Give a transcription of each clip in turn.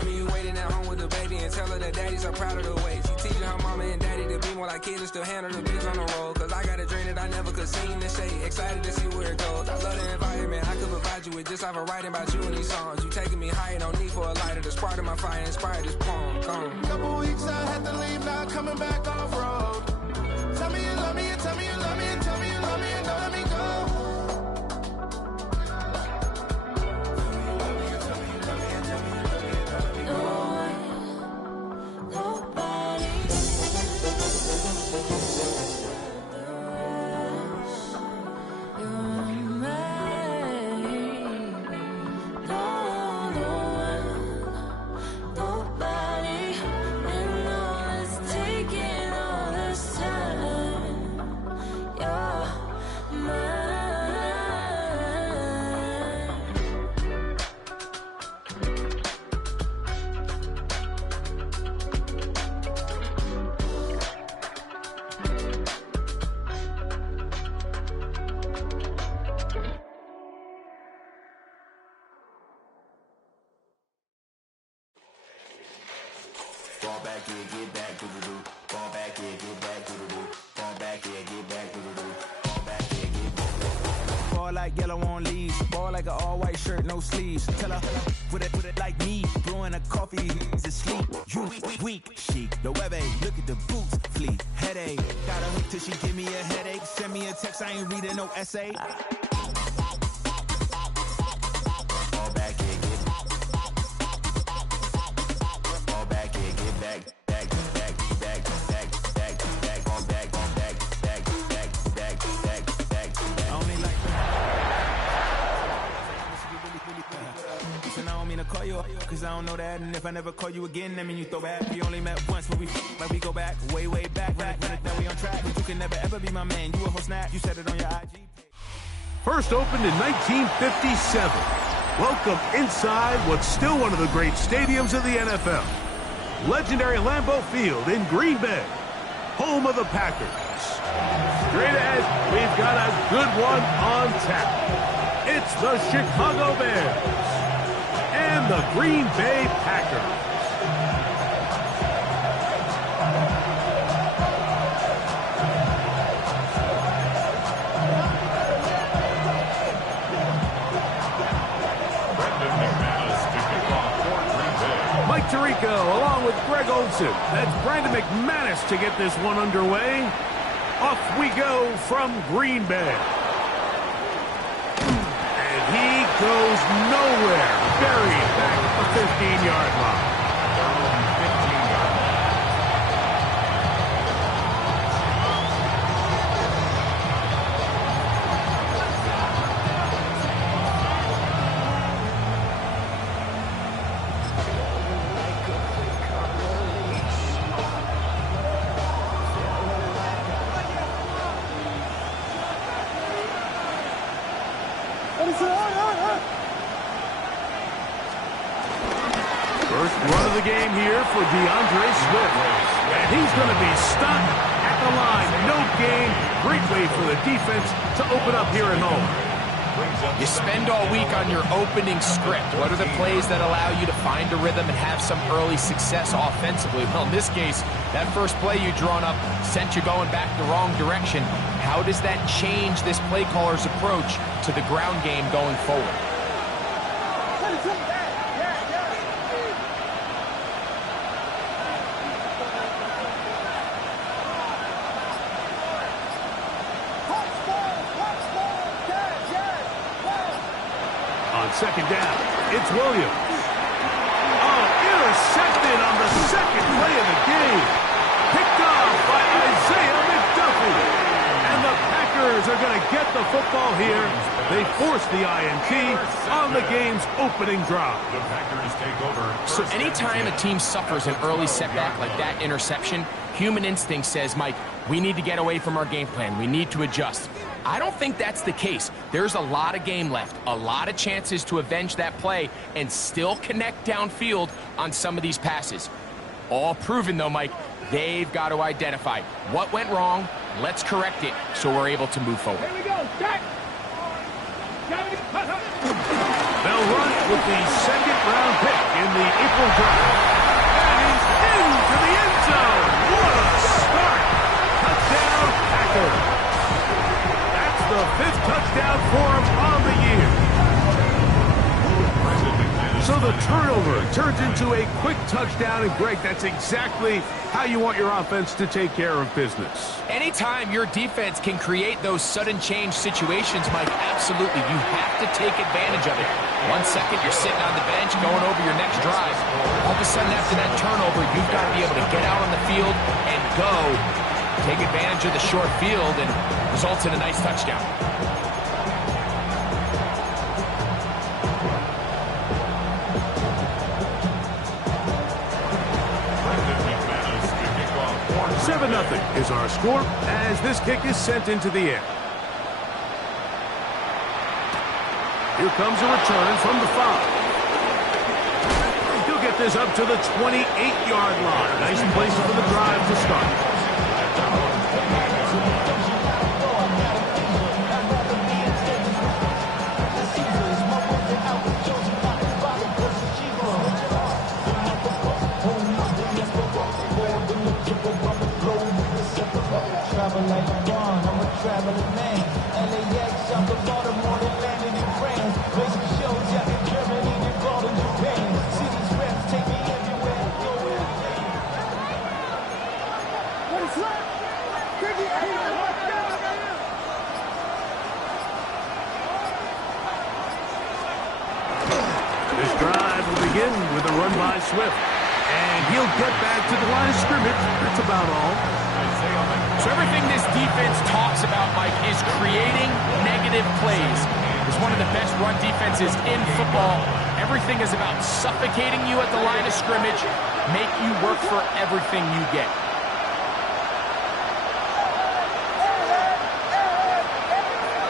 tell me you waiting at home with the baby and tell her that daddy's so proud of the way. She teaching her mama and daddy to be more like kids and still handle the biz on the road. Cause I got a dream that I never could see in the shade. Excited to see where it goes. I love the environment. I could provide you with just off of writing about you in these songs. You taking me higher, no need for a lighter. The spark of my fire inspired this poem. Come. Couple weeks I had to leave, now coming back off road. Tell me you love me and tell me you love me and tell me you love me and don't let me go. Fall back here, get back, doo-doo-doo. Fall back here, get back, doo-doo-doo. Fall back here, get back, doo-doo-doo. Fall back here, get back. Ball like yellow on leaves. Ball like an all-white shirt, no sleeves. Tell her, put it like me. Blowing a coffee, he's asleep. You weak, chic. The web look at the boots, fleet. Headache. Got a hook till she give me a headache. Send me a text, I ain't reading no essay. Cause I don't know that, and if I never call you again, that mean you throw back. We only met once, but we go back, way back. Run it, then we on track. But you can never ever be my man. You a whole snap, you said it on your IG. First opened in 1957. Welcome inside what's still one of the great stadiums of the NFL. Legendary Lambeau Field in Green Bay, home of the Packers. Straight ahead, we've got a good one on tap. It's the Chicago Bears and the Green Bay Packers. Mike Tirico along with Greg Olsen. That's Brandon McManus to get this one underway. Off we go from Green Bay. He goes nowhere, buried back at the 15-yard line. First run of the game here for DeAndre Swift. And he's going to be stuck at the line. No gain. Great way for the defense to open up here at home. You spend all week on your opening script. What are the plays that allow you to find a rhythm and have some early success offensively? Well, in this case, that first play you drawn up sent you going back the wrong direction. How does that change this play caller's approach to the ground game going forward? Second down, it's Williams. Oh, intercepted on the second play of the game. Picked off by Isaiah McDuffie. And the Packers are going to get the football here. They force the INT on the game's opening drive. The Packers take over. So anytime a team suffers an early setback like that interception, human instinct says, Mike, we need to get away from our game plan. We need to adjust. I don't think that's the case. There's a lot of game left, a lot of chances to avenge that play and still connect downfield on some of these passes. All proven, though, Mike, they've got to identify what went wrong, let's correct it so we're able to move forward. Bell they'll run with the second-round pick in the April draft. And he's into the end zone. What a start. Touchdown, Packers. That's the 5th touchdown for him on the year. So the turnover turns into a quick touchdown, and Greg, that's exactly how you want your offense to take care of business. Anytime your defense can create those sudden change situations, Mike, absolutely, you have to take advantage of it. 1 second, you're sitting on the bench, going over your next drive. All of a sudden, after that turnover, you've got to be able to get out on the field and go. Take advantage of the short field and results in a nice touchdown. Nothing is our score as this kick is sent into the air. Here comes a return from the 5. He'll get this up to the 28-yard line. Nice place for the drive to start. Like I'm gone, I'm a traveling man. LAX, I'm the Baltimore that landed in France. Play some shows out in Germany and ball in Japan. Cities reps take me everywhere. Go where what is that? This drive will begin with a run by Swift. And he'll get back to the line of scrimmage. That's about all. So everything this defense talks about, Mike, is creating negative plays. It's one of the best run defenses in football. Everything is about suffocating you at the line of scrimmage, make you work for everything you get.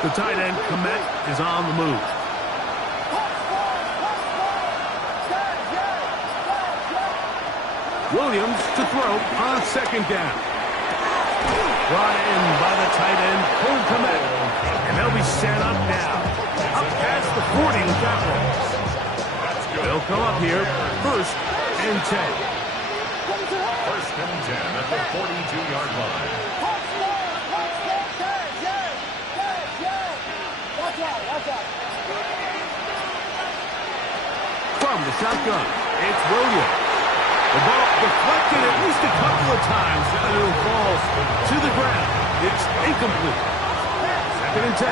The tight end, Komet, is on the move. Williams to throw on 2nd down. Brought in by the tight end, Cole Komet. And they'll be set up now. Up past the 40 with that one. They'll come up here, 1st and 10. 1st and 10 at the 42-yard line. From the shotgun, it's Williams. The ball deflected at least a couple of times, and it'll fall to the ground. It's incomplete. 2nd and 10.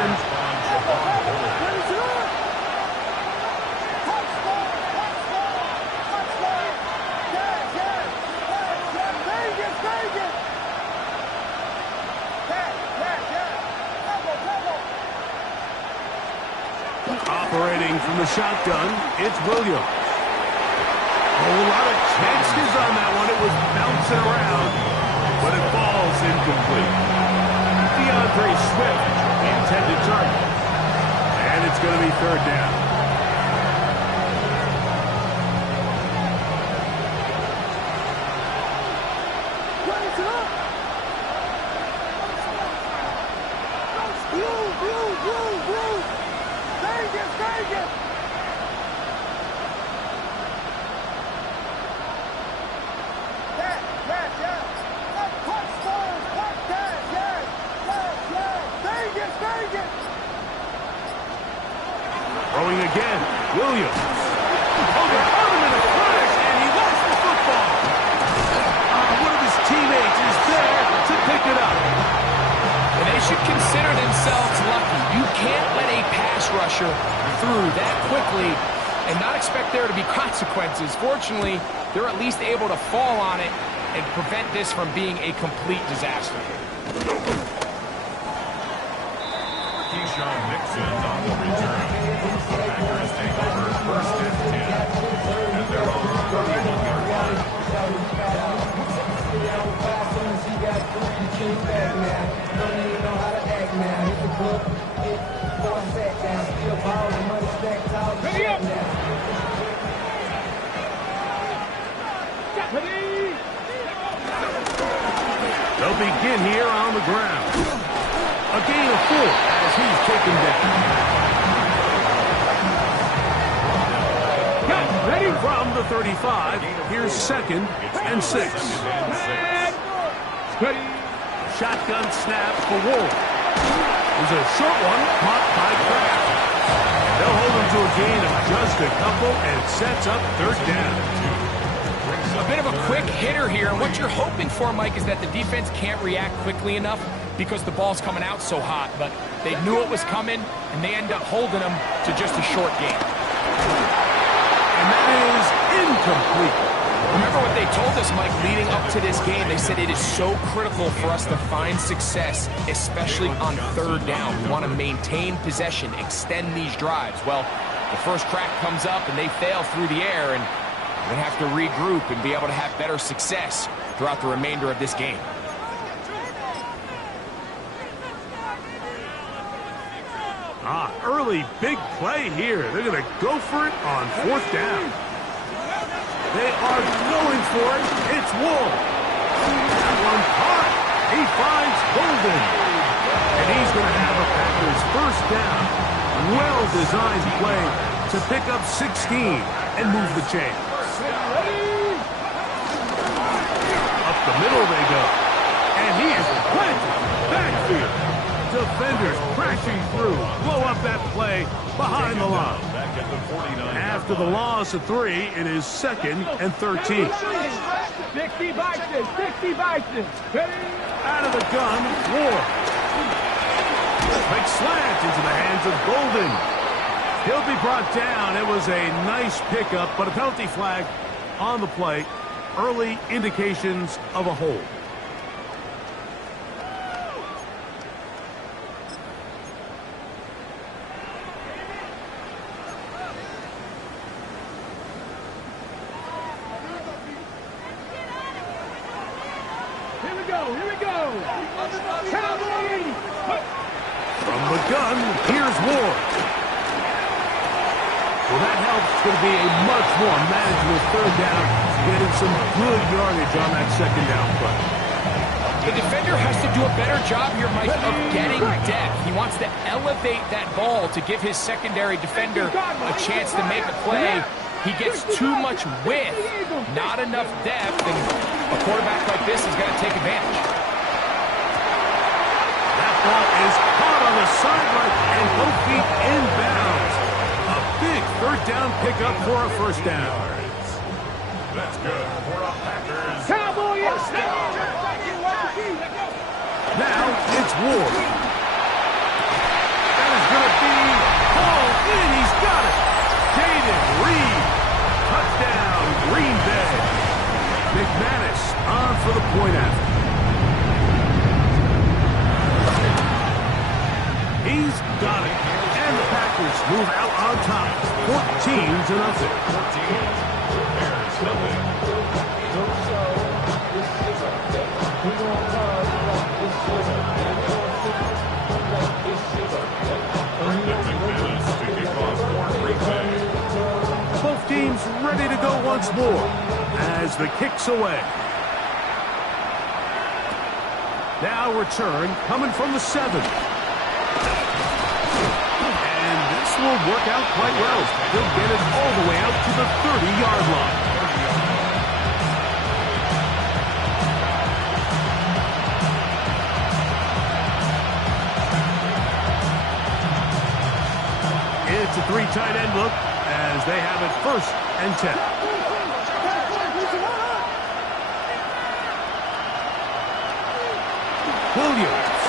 Operating from the shotgun, it's Williams. A lot of chances on that one. It was bouncing around, but it falls incomplete. DeAndre Swift, the intended target. And it's going to be 3rd down. Throwing again, Williams. Oh, they caught him in a crash, and he lost the football. One of his teammates is there to pick it up. And they should consider themselves lucky. You can't let a pass rusher through that quickly and not expect there to be consequences. Fortunately, they're at least able to fall on it and prevent this from being a complete disaster. Keyshawn Nixon on the return. Packers take over 1st and 10. And they're on the 31-yard line. They'll begin here on the ground. A gain of 4 as he's taken down. From the 35, here's 2nd and 6. Shotgun snap for Wolf. There's a short one caught by Kraft. They'll hold him to a gain of just a couple, and it sets up 3rd down. A bit of a quick hitter here, and what you're hoping for, Mike, is that the defense can't react quickly enough because the ball's coming out so hot, but they knew it was coming, and they end up holding them to just a short gain. And that is incomplete. Remember what they told us, Mike, leading up to this game. They said it is so critical for us to find success, especially on 3rd down. We want to maintain possession, extend these drives. Well, the first crack comes up, and they fail through the air, and we're going to have to regroup and be able to have better success throughout the remainder of this game. Early big play here. They're going to go for it on 4th down. They are going for it. It's Wolf. That one caught. He finds Golden. And he's going to have a Packers 1st down. Well-designed play to pick up 16 and move the chain. Up the middle they go. And he is planted backfield. Defenders crashing through. Blow up that play behind the line. After the loss of 3, it is 2nd and 13. 60 Bison. Out of the gun, Ward. Big slant into the hands of Golden. He'll be brought down. It was a nice pickup, but a penalty flag on the play. Early indications of a hold. Here we go. Cowboys! From the gun, here's Ward. Well, that helps. It's going to be a much more manageable 3rd down, getting some good yardage on that 2nd down play. The defender has to do a better job here, Mike, of getting depth. He wants to elevate that ball to give his secondary defender a chance to make a play. He gets too much width, not enough depth, and a quarterback like this is going to take advantage. That ball is caught on the sideline and both feet inbounds. A big 3rd down pickup for a 1st down. That's good for a Packers. Cowboys! Now it's Ward. That is going to be hauled in. He's got it. Jaden Reed. Touchdown, Green Bay. McManus on for the point after. He's got it. And the Packers move out on top. 14-0. 14-0. Both teams ready to go once more as the kick's away. Now return coming from the 7. And this will work out quite well. He'll get it all the way out to the 30-yard line. It's a 3 tight end look as they have it 1st and 10. Williams.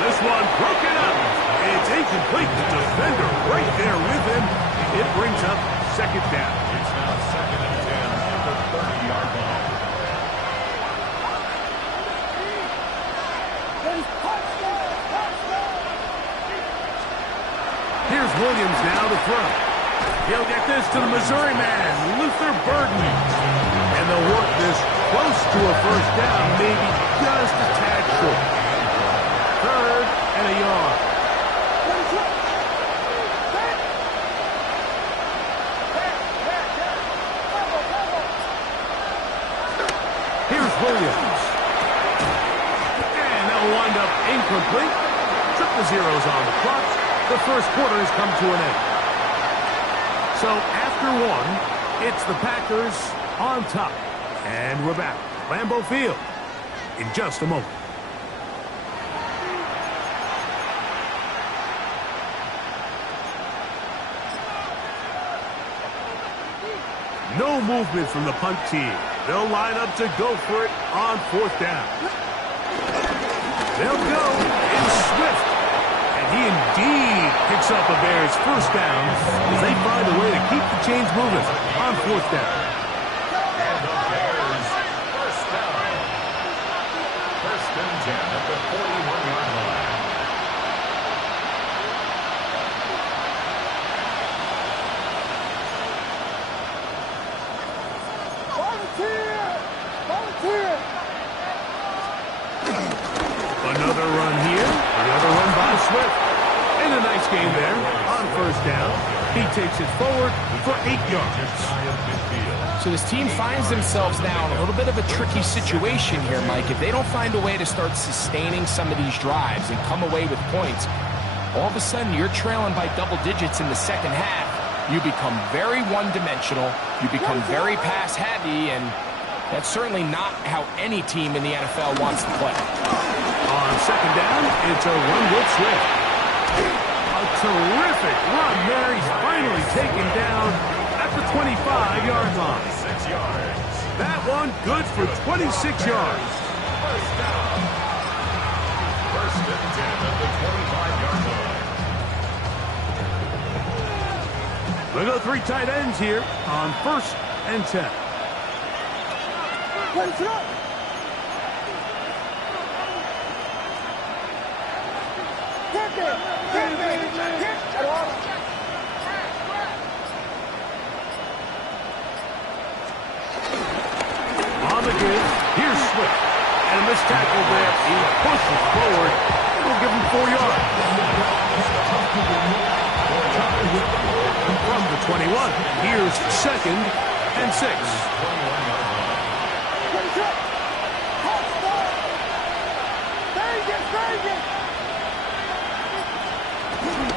This one broken up. It's incomplete. The defender right there with him. It brings up 2nd down. It's now 2nd and 10 at the 30-yard line. Here's Williams now to throw. He'll get this to the Missouri man, Luther Burden. And they'll work this close to a 1st down, maybe just a tad short. 3rd and a yard. Here's Williams. And they'll wind up incomplete. 0-0 on the clock. The 1st quarter has come to an end. So after one, it's the Packers on top. And we're back. Lambeau Field in just a moment. No movement from the punt team. They'll line up to go for it on 4th down. They'll go in Swift. And he indeed picks up a Bears first down as they find a way to keep the chains moving on 4th down. And the Bears first down. First and 10 at the 41-yard line. Another run here. Another run by Swift. And a nice game there on 1st down. He takes it forward for 8 yards. So this team finds themselves now in a little bit of a tricky situation here, Mike. If they don't find a way to start sustaining some of these drives and come away with points, all of a sudden you're trailing by double digits in the second half. You become very one-dimensional. You become very pass-heavy, and that's certainly not how any team in the NFL wants to play. On 2nd down, it's a run with Swift. A terrific run there. He's finally taken down at the 25-yard line. 6 yards. That one good for 26 yards. First down. First and 10 at the 25-yard line. They go 3 tight ends here on 1st and 10. On the give, here's Swift. And a missed tackle there. He pushes forward. It'll give him 4 yards. From the 21, here's 2nd and 6.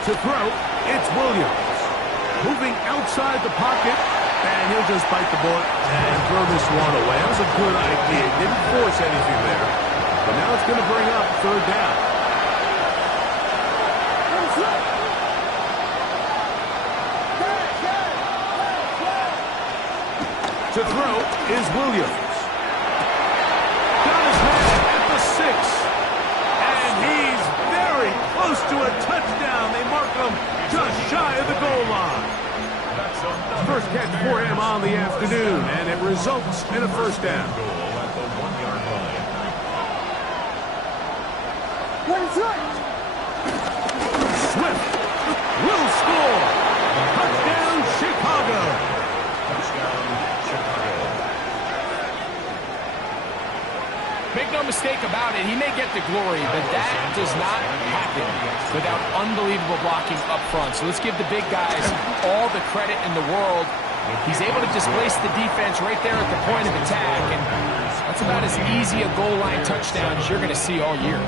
To throw, it's Williams. Moving outside the pocket, and he'll just bite the bullet and throw this one away. That was a good idea. Didn't force anything there. But now it's going to bring up 3rd down. To throw is Williams. Got his man at the 6. And he's very close to a touchdown. They mark him just shy of the goal line. First catch for him on the afternoon, and it results in a 1st down. Goal at the 1-yard line. Swift will score. Touchdown, Chicago. Touchdown, Chicago. Make no mistake about it, he may get the glory, but that does not happen without unbelievable blocking up front. So let's give the big guys all the credit in the world. He's able to displace the defense right there at the point of attack, and that's about as easy a goal line touchdown as you're going to see all year.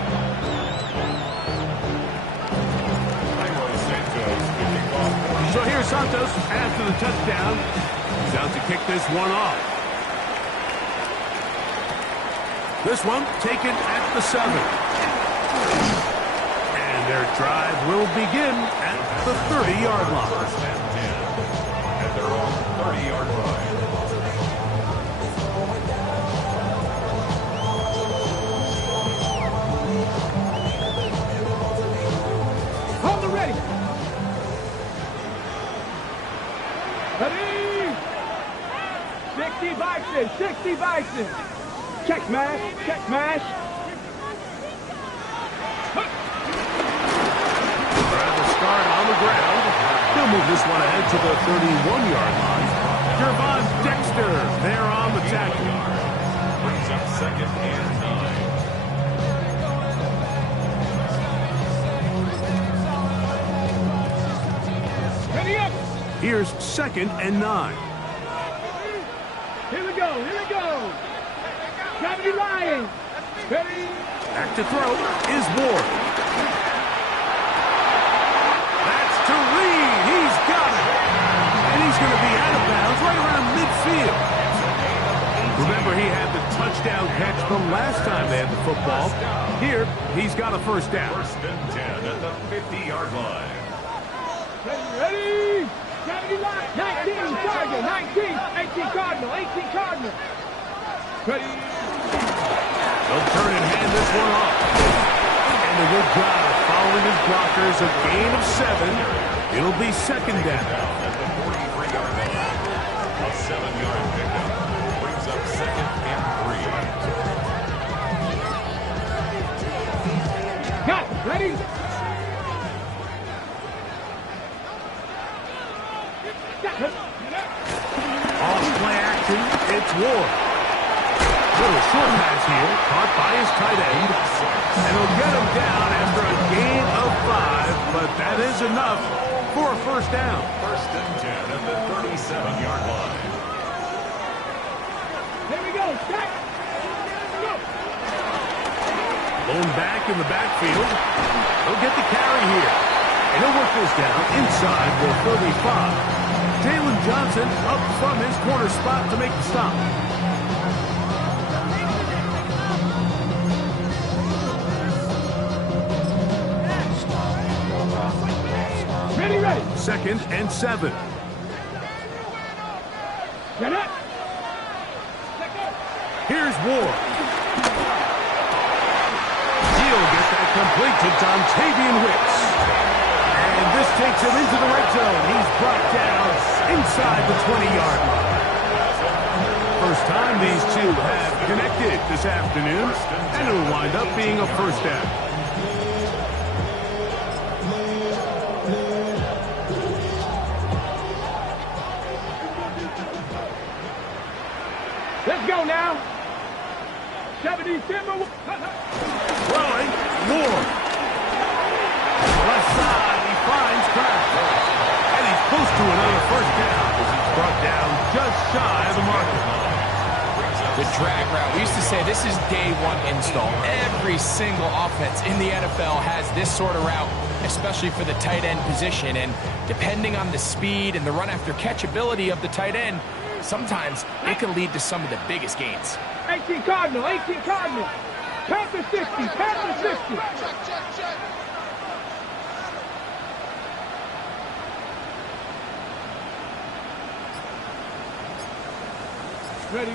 So here's Santos after the touchdown. He's out to kick this one off. This one taken at the 7. And their drive will begin at the 30-yard line. First and 10 at their own 30-yard line. Hold the ready. Ready. 60 Bison, 60 Bison. Check smash, check smash. Rather start on the ground. He'll move this one ahead to the 31-yard line. Gervon Dexter there on the tackle. Brings up 2nd and 9. Ready up. Here's 2nd and 9. Here we go, here we go. Gravity Lions. Ready. Back to throw is Ward. That's to Reed. He's got it. And he is going to be out of bounds right around midfield. Remember, he had the touchdown catch the last time they had the football. Here, he's got a first down. First and 10 at the 50-yard line. Ready? 19, Charger, 19, 18 Cardinal, 18 Cardinal. Ready? They'll turn and hand this one off. And a good job following his blockers, a gain of 7. It'll be second down. At the 43-yard line. A 7-yard pickup brings up second and 3. Got it. Ready? Off play action, it's Ward. Little short pass here, caught by his tight end. And he'll get him down after a gain of 5, but that is enough for a first down. First and 10 at the 37-yard line. Here we go. Back. Go. Blown back in the backfield. He'll get the carry here. And he'll work this down inside the 35. Jalen Johnson up from his corner spot to make the stop. Ready. Second and 7. Get up. Here's Ward. He'll get that complete to Dontavian Wicks. And this takes him into the red zone. He's brought down inside the 20-yard line. First time these two have connected this afternoon, and it'll wind up being a first down. Let's go now. 70 Timber. Throwing, Ward. Left side, he finds Kraft. And he's close to another first down as he's brought down just shy of the marker. The drag route. We used to say this is day one install. Every single offense in the NFL has this sort of route, especially for the tight end position. And depending on the speed and the run after catch ability of the tight end, sometimes it can lead to some of the biggest gains. 18 Cardinal, 18 Cardinal. Panther 60, Panther 60. Ready.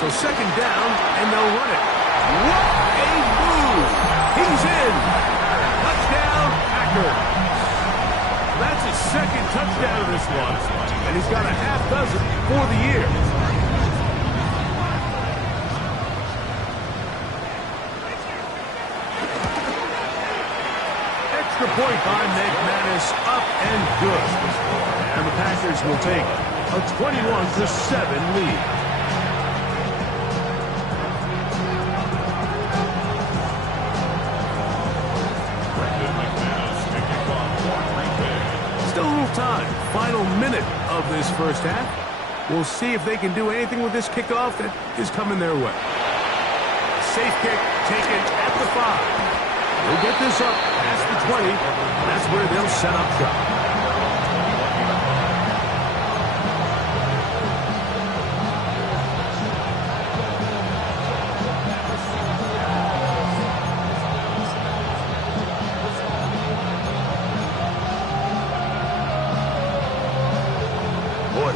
So second down, and they'll run it. What a move! He's in! Touchdown, Packers! That's his second touchdown of this one, and he's got a half dozen for the year. Extra point by McManus, up and good. And the Packers will take a 21-7 lead. Still a little time. Final minute of this first half. We'll see if they can do anything with this kickoff that is coming their way. Safe kick taken at the 5. They'll get this up past the 20. That's where they'll set up shop.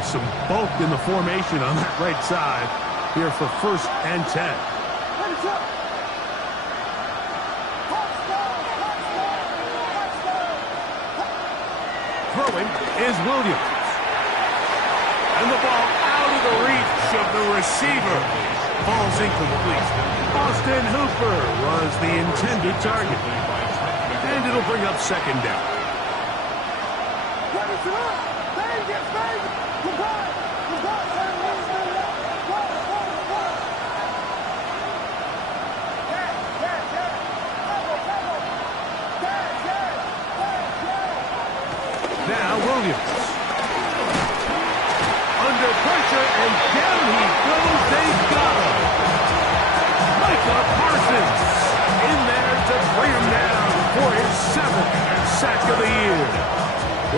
Some bulk in the formation on that right side here for first and 10. Throwing is Williams. And the ball out of the reach of the receiver. Ball's incomplete. Austin Hooper was the intended target. And it'll bring up second down. Now Williams. Under pressure, and down he goes. They've got him. Micah Parsons in there to bring him down for his 7th sack of the year.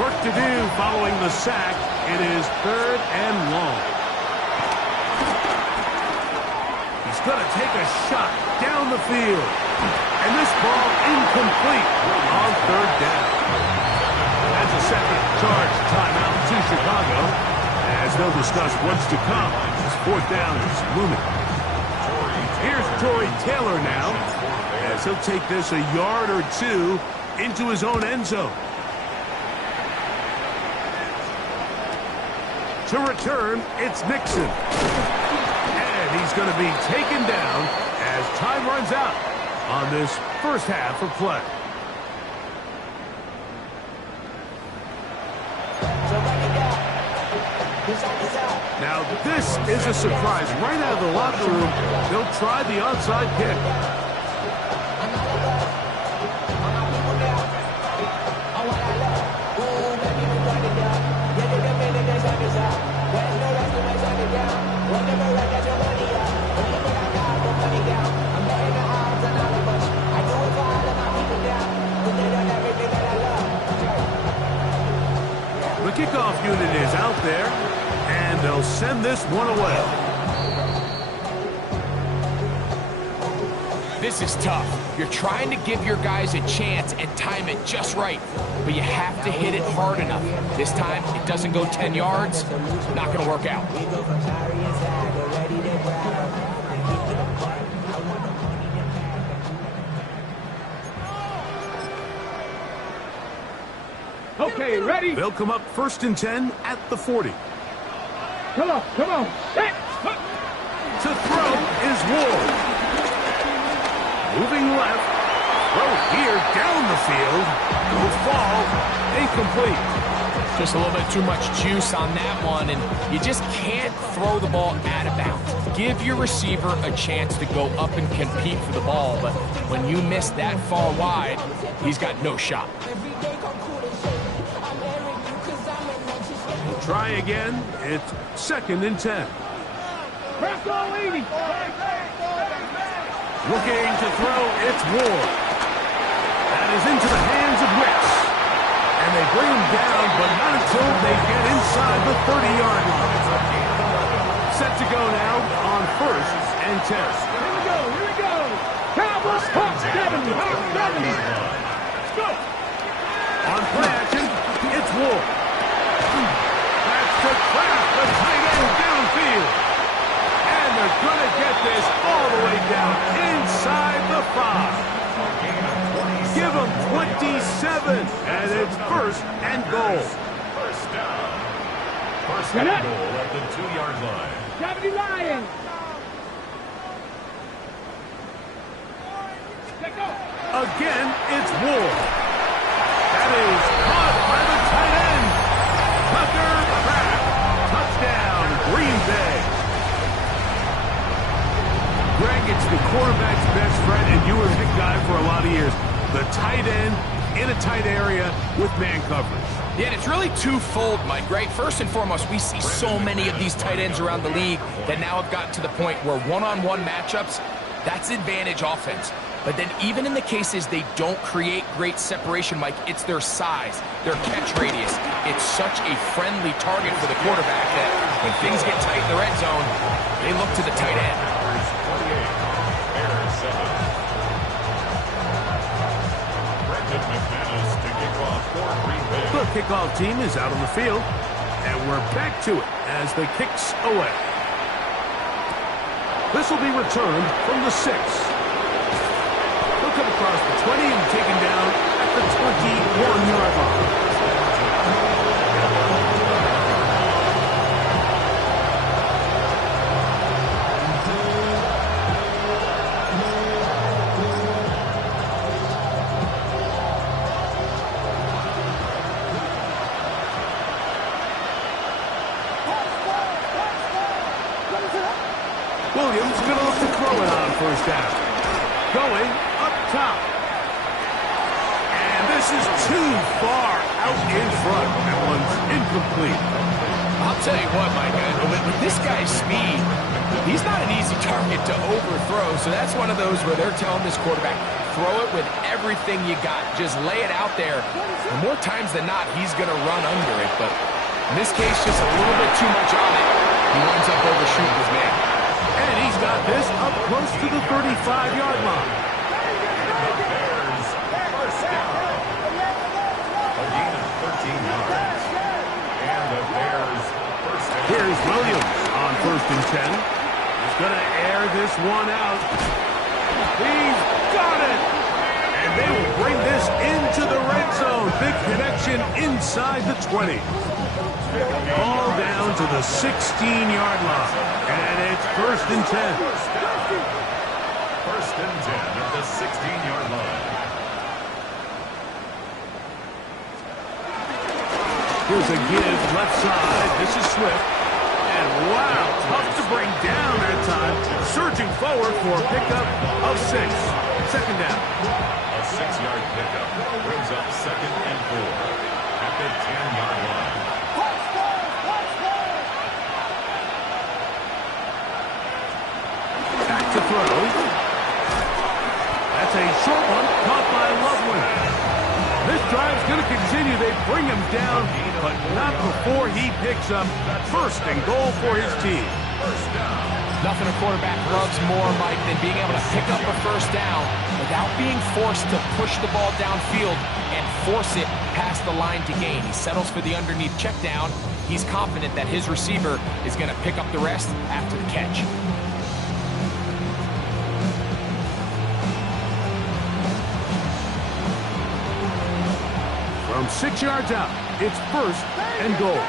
Work to do following the sack, it is 3rd and long. He's going to take a shot down the field. And this ball incomplete on 3rd down. That's a second charge timeout to Chicago, as they'll discuss what's to come as 4th down is looming. Here's Tory Taylor now, as he'll take this a yard or two into his own end zone. To return, it's Nixon. And he's going to be taken down as time runs out on this first half of play. Now, this is a surprise. Right out of the locker room, they'll try the onside kick. The kickoff unit is out there, and they'll send this one away. This is tough. You're trying to give your guys a chance and time it just right, but you have to hit it hard enough. This time, it doesn't go 10 yards. Not going to work out. Okay, ready? They'll come up 1st and 10 at the 40. Come on, come on. Set. To throw is Ward. Moving left. Throw here down the field. Will fall. Incomplete. Just a little bit too much juice on that one, and you just can't throw the ball out of bounds. Give your receiver a chance to go up and compete for the ball, but when you miss that far wide, he's got no shot. Try again. It's 2nd and 10. Press all 80. Looking to throw, it's Ward. That is into the hands of Wicks. And they bring him down, but not until they get inside the 30-yard line. Set to go now on 1st and 10. Here we go, here we go. Cowboys, Hawks 70, Hawks 70. Let's go. On play action, it's Ward. That's to Kraft, the tight end downfield. And they're going to get this all the way down inside the 5. Give them 27, and it's 1st and goal. First down. First and goal at the 2-yard line. 70 Lions. Again, it's Ward. That is caught by the tight end. Tucker Kraft. Touchdown, Green Bay. Greg, it's the quarterback's best friend, and you were a big guy for a lot of years. The tight end in a tight area with man coverage. Yeah, and it's really twofold, Mike, right? First and foremost, we see so many of these tight ends around the league that now have gotten to the point where one-on-one matchups, that's advantage offense. But then even in the cases they don't create great separation, Mike, it's their size, their catch radius. It's such a friendly target for the quarterback that when things get tight in the red zone, they look to the tight end. The kickoff team is out on the field, and we're back to it as the kicks away. This will be returned from the 6. He'll come across the 20 and taken down at the 21-yard line. Williams going to look to throw it on 1st down. Going up top. And this is too far out in front. That one's incomplete. I'll tell you what, Mike, with this guy's speed, he's not an easy target to overthrow, so that's one of those where they're telling this quarterback, throw it with everything you got. Just lay it out there. And more times than not, he's going to run under it. But in this case, just a little bit too much on it. He winds up overshooting his man. And he's got this up close to the 35-yard line. Bears first down. A gain of 13 yards. And the Bears first down. Here's Williams on 1st and 10. He's going to air this one out. He's got it! And they will bring this into the red zone. Big connection inside the 20. Ball down to the 16-yard line. And it's 1st and 10. First and 10 at the 16-yard line. Here's a give left side. This is Swift. And wow, tough to bring down that time. Surging forward for a pickup of 6. Second down. A 6-yard pickup brings up 2nd and 4 at the 10-yard line. Back to throw. That's a short one, caught by Loveland. This drive's going to continue. They bring him down, but not before he picks up 1st and goal for his team. Nothing a quarterback loves more, Mike, than being able to pick up a 1st down without being forced to push the ball downfield and force it past the line to gain. He settles for the underneath check down. He's confident that his receiver is going to pick up the rest after the catch. From 6 yards out, it's 1st and goal.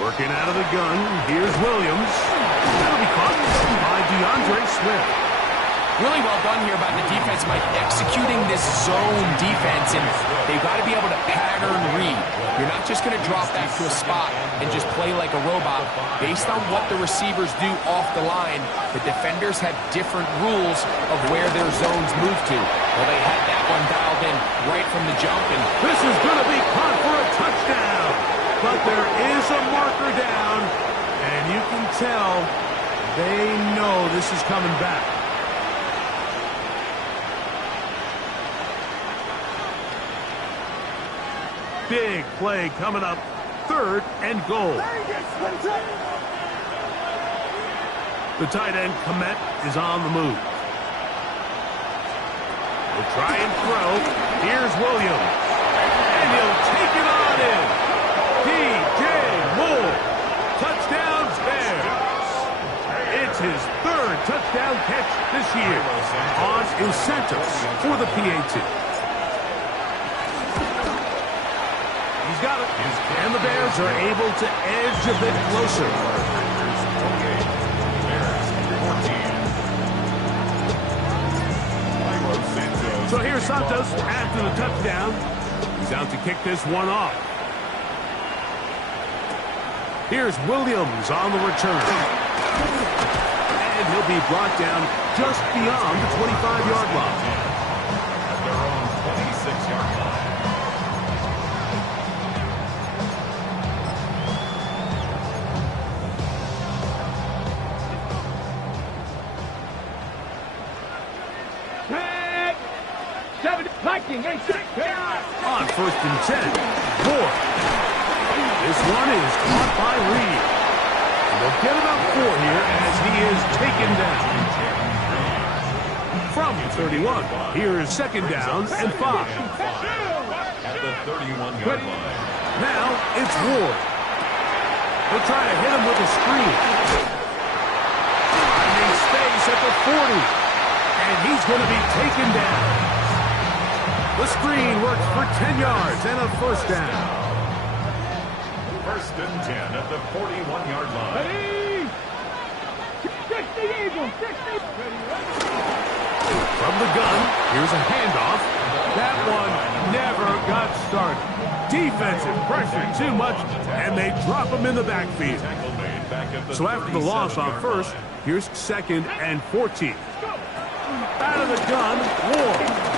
Working out of the gun, here's Williams. That'll be caught by DeAndre Swift. Really well done here by the defense, Mike, executing this zone defense, and they've got to be able to pattern read. You're not just going to drop back to a spot and just play like a robot. Based on what the receivers do off the line, the defenders have different rules of where their zones move to. Well, they had that one dialed in right from the jump, and this is going to be caught for a touchdown. But there is a marker down, and you can tell they know this is coming back. Big play coming up, 3rd and goal. The tight end, Komet, is on the move. We'll try and throw. Here's Williams. And he'll take it on in. DJ Moore. Touchdown Bears. It's his 3rd touchdown catch this year on incentives for the PAT. He's got it. And the Bears are able to edge a bit closer. So here's Santos after the touchdown. He's out to kick this one off. Here's Williams on the return. And he'll be brought down just beyond the 25-yard line. At their own 26-yard line. Viking, 8-6. On 1st and 10, Moore. This one is caught by Reed. And they'll get about 4 here as he is taken down. From 31, here is 2nd down and 5. At the 31-yard line. Now it's Ward. They'll try to hit him with a screen. Finding space at the 40. And he's going to be taken down. The screen works for 10 yards and a 1st down. 1st and 10 at the 41-yard line. Ready? 60 Eagles, 60. From the gun, here's a handoff. That one never got started. Defensive pressure too much, and they drop him in the backfield. So after the loss on 1st, here's 2nd and 14. Out of the gun, Ward.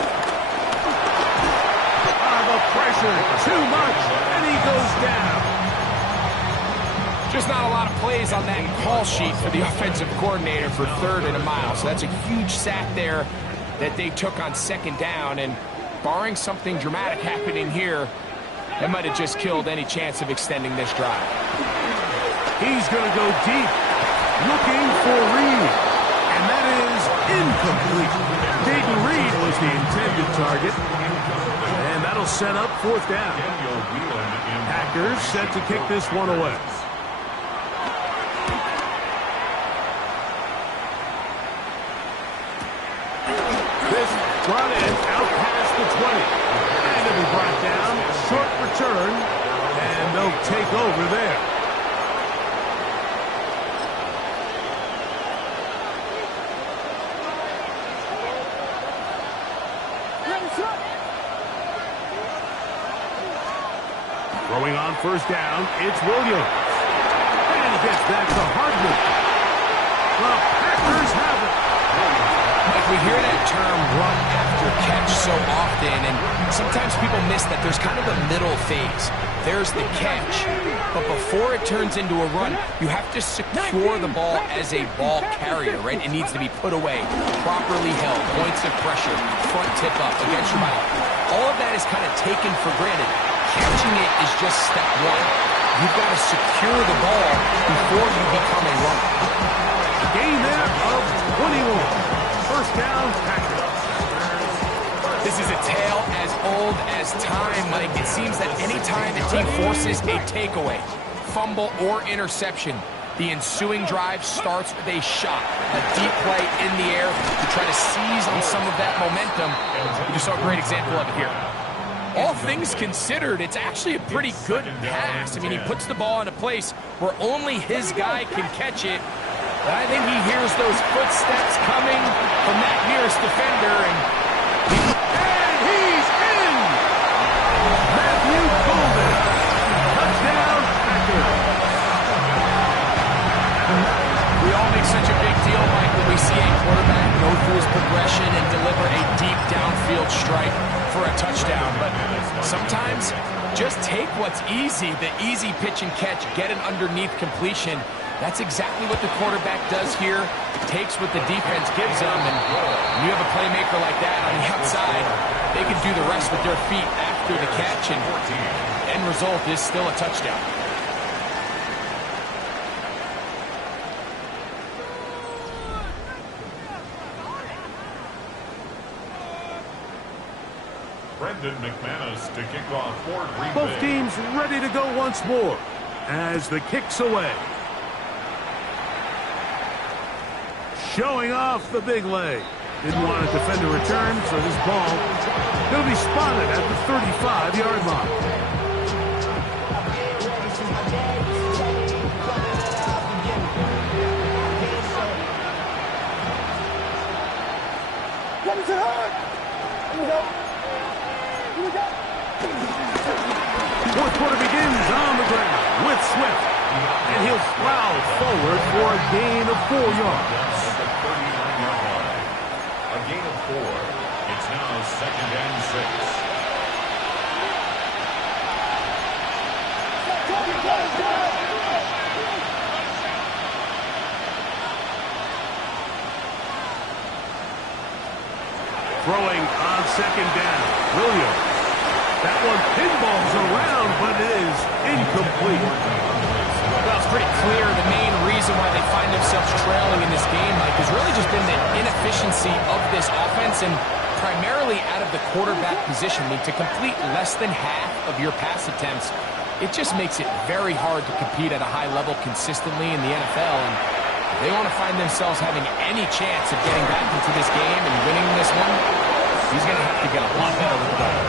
Pressure too much, and he goes down. Just not a lot of plays on that call sheet for the offensive coordinator for 3rd and a mile. So that's a huge sack there that they took on 2nd down. And barring something dramatic happening here, that might have just killed any chance of extending this drive. He's going to go deep, looking for Reed. And that is incomplete. Dayton Reed was the intended target. And that'll set up 4th down. Packers set to kick this one away. This brought in out past the 20. And it'll be brought down. Short return. And they'll take over there. Throwing on 1st down, it's Williams. And he gets back to Hardman. The Packers have it. Like we hear that term run after catch so often, and sometimes people miss that there's kind of a middle phase. There's the catch, but before it turns into a run, you have to secure the ball as a ball carrier, right? It needs to be put away, properly held, points of pressure, front tip up, against your body. All of that is kind of taken for granted. Catching it is just step one. You've got to secure the ball before you become a runner. Gain there of 21. 1st down, Packers. This is a tale as old as time, Mike. It seems that any time the team forces a takeaway, fumble, or interception, the ensuing drive starts with a shot, a deep play in the air to try to seize on some of that momentum. You just saw a great example of it here. All things considered, it's actually a pretty good pass. I mean, he puts the ball in a place where only his guy can catch it. But I think he hears those footsteps coming from that nearest defender, and he's in! Matthew Golden. Touchdown, Packers. We all make such a big deal, Mike, when we see a quarterback go through his progression and deliver a deep downfield strike for a touchdown. But sometimes just take what's easy, the easy pitch and catch, get an underneath completion. That's exactly what the quarterback does here. Takes what the defense gives them, and when you have a playmaker like that on the outside, they can do the rest with their feet after the catch, and end result is still a touchdown. Brendan McManus to kick off for Green Bay. Both teams ready to go once more as the kick's away. Showing off the big leg. Didn't want to defend a return, so this ball going to be spotted at the 35-yard line. Fourth quarter begins on the ground with Swift, and he'll plow forward for a gain of 4 yards. A gain of 4. It's now 2nd and 6. Throwing on 2nd down, Williams. That one pinballs around, but it is incomplete. Well, it's pretty clear the main reason why they find themselves trailing in this game, Mike, has really just been the inefficiency of this offense and primarily out of the quarterback position. I mean, to complete less than half of your pass attempts, it just makes it very hard to compete at a high level consistently in the NFL. And if they want to find themselves having any chance of getting back into this game and winning this one, he's going to have to get a lot better with the ball.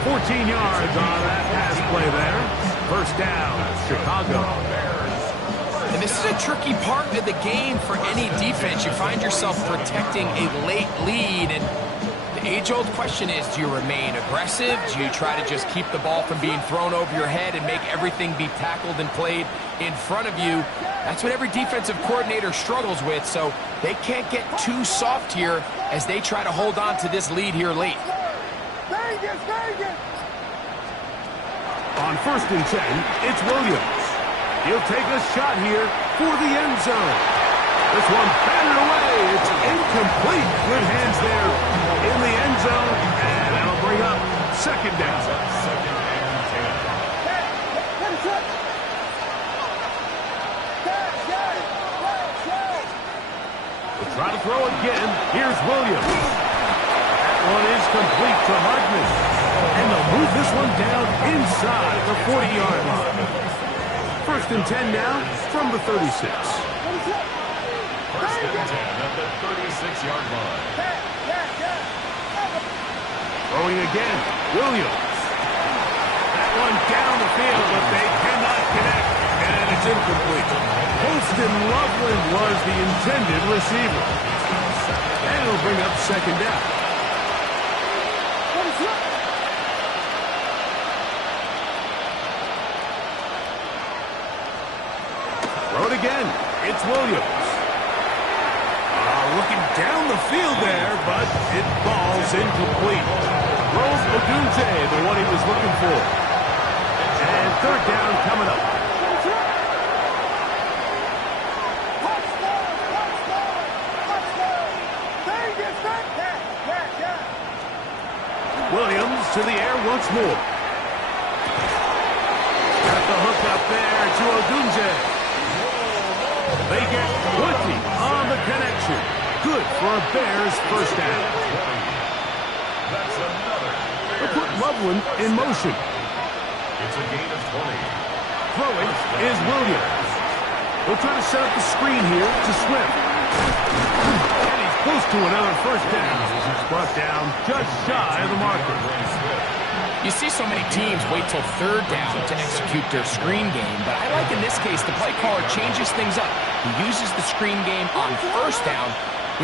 14 yards on that pass play there. 1st down, Chicago. And this is a tricky part of the game for any defense. You find yourself protecting a late lead, and the age-old question is, do you remain aggressive? Do you try to just keep the ball from being thrown over your head and make everything be tackled and played in front of you? That's what every defensive coordinator struggles with, so they can't get too soft here as they try to hold on to this lead here late. On 1st and 10, it's Williams. He'll take a shot here for the end zone. This one batted away. It's incomplete. Good hands there in the end zone. And that'll bring up second down. Second and 10. We'll try to throw again. Here's Williams. That one is complete to Hartman. And they'll move this one down inside the 40-yard line. First and 10 now from the 36. First and 10 at the 36-yard line. Throwing again, Williams. That one down the field, but they cannot connect, and it's incomplete. Holston Loveland was the intended receiver. And it'll bring up second down. Throw it again. It's Williams. Looking down the field there, but it falls incomplete. Rose Odunze, the one he was looking for. And third down coming up. Williams to the air once more. Got the hook up there to Odunze. They get 20 on the connection. Good for a Bears first down. That's another. They'll put Loveland in motion. It's a gain of 20. Throwing is Williams. They'll try to set up the screen here to Swift. And he's close to another first down. He's brought down just shy of the marker. You see so many teams wait till third down to execute their screen game, but I like in this case the play caller changes things up. He uses the screen game on first down,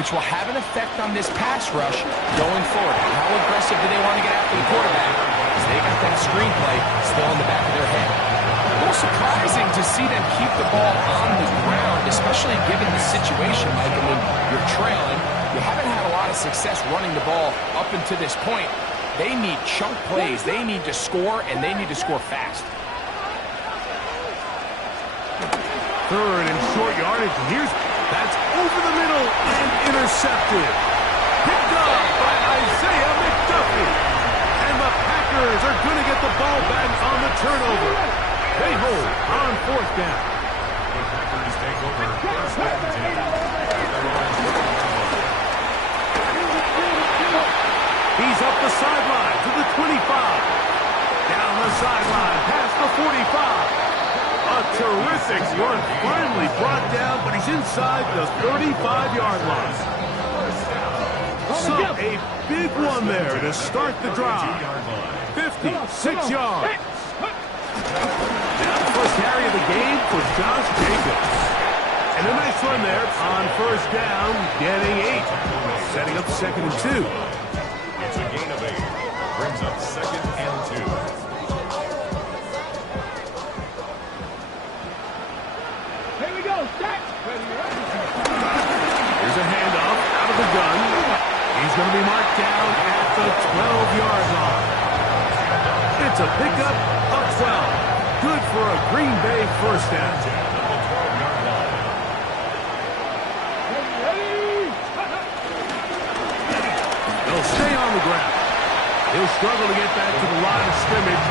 which will have an effect on this pass rush going forward. How aggressive do they want to get after the quarterback? Because they got that screen play still in the back of their head. A little surprising to see them keep the ball on the ground, especially given the situation, Mike. I mean, you're trailing. You haven't had a lot of success running the ball up until this point. They need chunk plays. They need to score, and they need to score fast. Third and short yardage. That's over the middle and intercepted. Picked up by Isaiah McDuffie. And the Packers are going to get the ball back on the turnover. They hold on fourth down. The Packers take over first and 10. He's up the sideline to the 25. Down the sideline, past the 45. A terrific run, finally brought down, but he's inside the 35-yard line. So a big one there to start the drive. 56 yards. Now the first carry of the game for Josh Jacobs. And a nice run there on first down, getting 8. Setting up second and 2. It's a gain of 8. Brings up second and 2. Here we go, set. Here's a handoff out of the gun. He's going to be marked down at the 12-yard line. It's a pickup of 12. Good for a Green Bay first down. They'll stay on the ground. He'll struggle to get back to the line of scrimmage.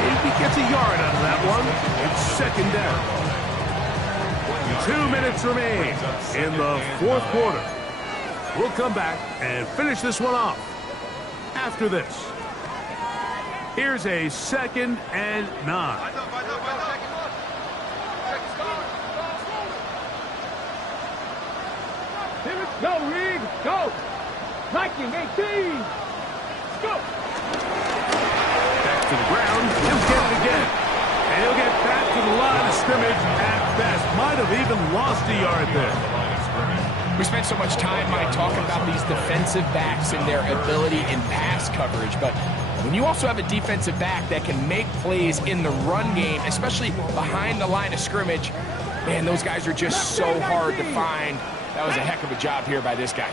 Maybe gets a yard out of that one. It's second down. 2 minutes remain in the fourth quarter. We'll come back and finish this one off after this. Here's a 2nd and 9. Here we go, Reed. Go. Viking 18. Go. Back to the ground. He'll get it again. And he'll get back to the line of scrimmage at best. Might have even lost a yard there. We spent so much time, Mike, talking about these defensive backs and their ability in pass coverage, but when you also have a defensive back that can make plays in the run game, especially behind the line of scrimmage, man, those guys are just so hard to find. That was a heck of a job here by this guy.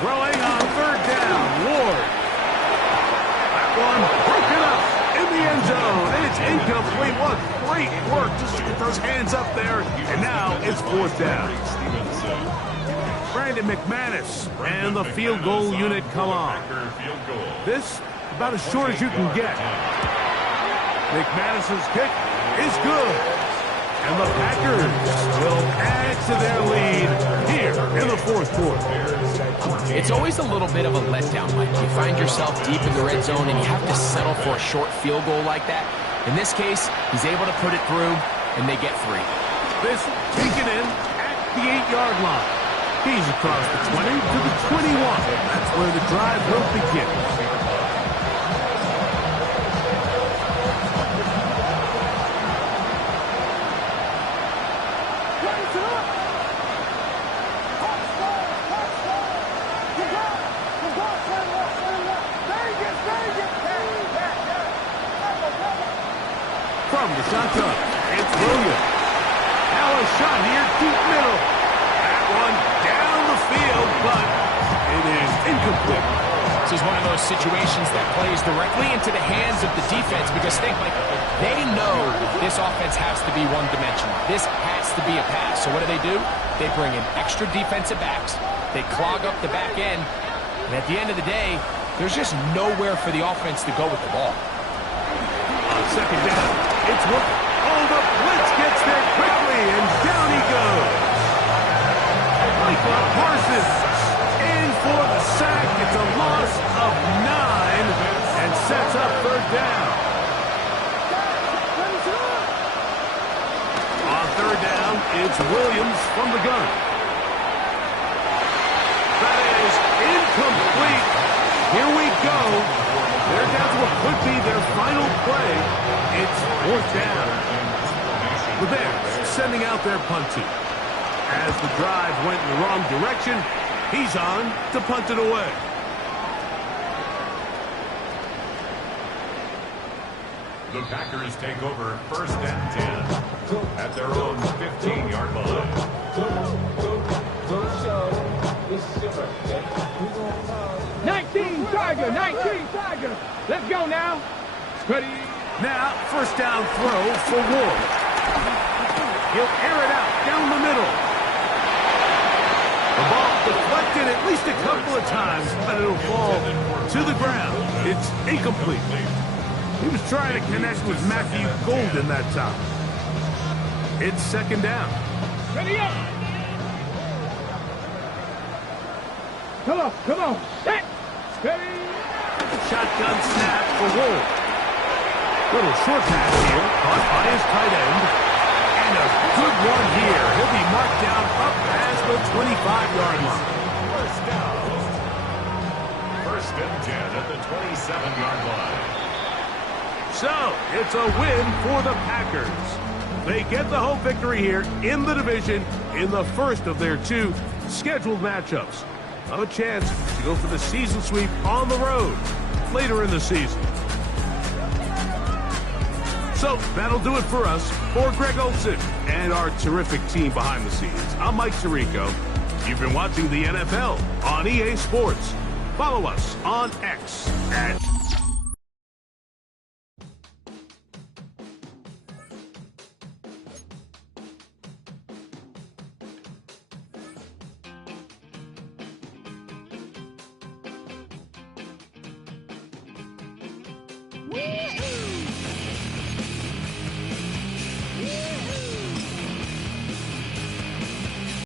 Throwing on third down, Ward. That one broken up in the end zone, and it's incomplete. One Great work just to get those hands up there. And now it's fourth down. Brandon McManus and the field goal unit come on. This about as short as you can get. McManus's kick is good. And the Packers will add to their lead here in the fourth quarter. It's always a little bit of a letdown, Mike. You find yourself deep in the red zone and you have to settle for a short field goal like that. In this case, he's able to put it through, and they get 3. This taken in at the 8-yard line. He's across the 20 to the 21. That's where the drive will begin. From the shotgun, it's Williams. Now a shot here, deep middle. That one down the field, but it is incomplete. This is one of those situations that plays directly into the hands of the defense because think, like, they know this offense has to be one-dimensional. This has to be a pass. So what do? They bring in extra defensive backs. They clog up the back end. And at the end of the day, there's just nowhere for the offense to go with the ball. On second down, it's what? Oh, the blitz gets there quickly, and down he goes. Michael Parsons in for the sack. It's a loss of 9 and sets up third down. On third down, it's Williams from the gun. That is incomplete. Here we go. They're down to what could be their final play. It's fourth down. The Bears sending out their punt team. As the drive went in the wrong direction, he's on to punt it away. The Packers take over first and 10 at their own 15-yard line. 19 Tiger. Let's go now. Ready. Now, first down throw for Ward. He'll air it out down the middle. The ball deflected at least a couple of times, but it'll fall to the ground. It's incomplete. He was trying to connect with Matthew Golden that time. It's second down. Ready up. Come on. Set. Ready. Shotgun snap for Ward. Little short pass here, caught by his tight end. And a good one here. He'll be marked down up past the 25-yard line. First down. First and 10 at the 27-yard line. So, it's a win for the Packers. They get the home victory here in the division in the first of their 2 scheduled matchups. A chance to go for the season sweep on the road later in the season. So, that'll do it for us. For Greg Olsen and our terrific team behind the scenes, I'm Mike Tirico. You've been watching the NFL on EA Sports. Follow us on X at